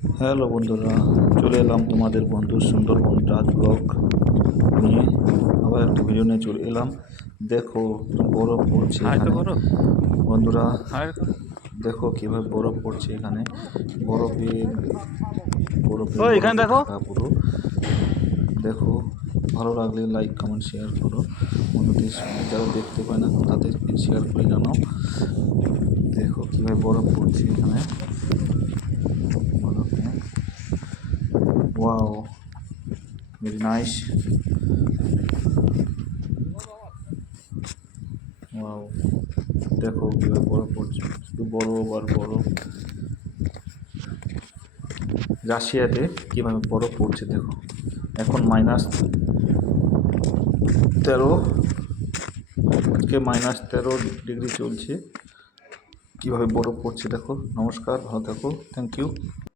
Hello বন্ধুরা, চলে এলাম তোমাদের বন্ধু সুন্দরবন রাজ ব্লগ নিয়ে। আবার একটা ভিডিও নিয়ে চলে এলাম। দেখো বরফ পড়ছে হাই তো এখানে করো। বন্ধুরা। হাই করো। দেখো কিভাবে বরফ পড়ছে এখানে। বরফে বরফে ও এখানে বরফে দেখো। ঢাকা পুরো। দেখো, ভালো লাগলে লাইক কমেন্ট শেয়ার করো বন্ধুদের সঙ্গে, যারা দেখতে পায় না তাদেরকে শেয়ার করে জানাও। দেখো কিভাবে বরফ পড়ছে এখানে বরফে। Wow, very nice. ওয়াও, দেখো কীভাবে বরফ পড়ছে, শুধু বরফ আর বরফ। রাশিয়াতে কীভাবে বরফ পড়ছে দেখো। এখন -13 থেকে -13 ডিগ্রি চলছে। কীভাবে বরফ পড়ছে দেখো। নমস্কার, ভালো থাকো, থ্যাংক ইউ।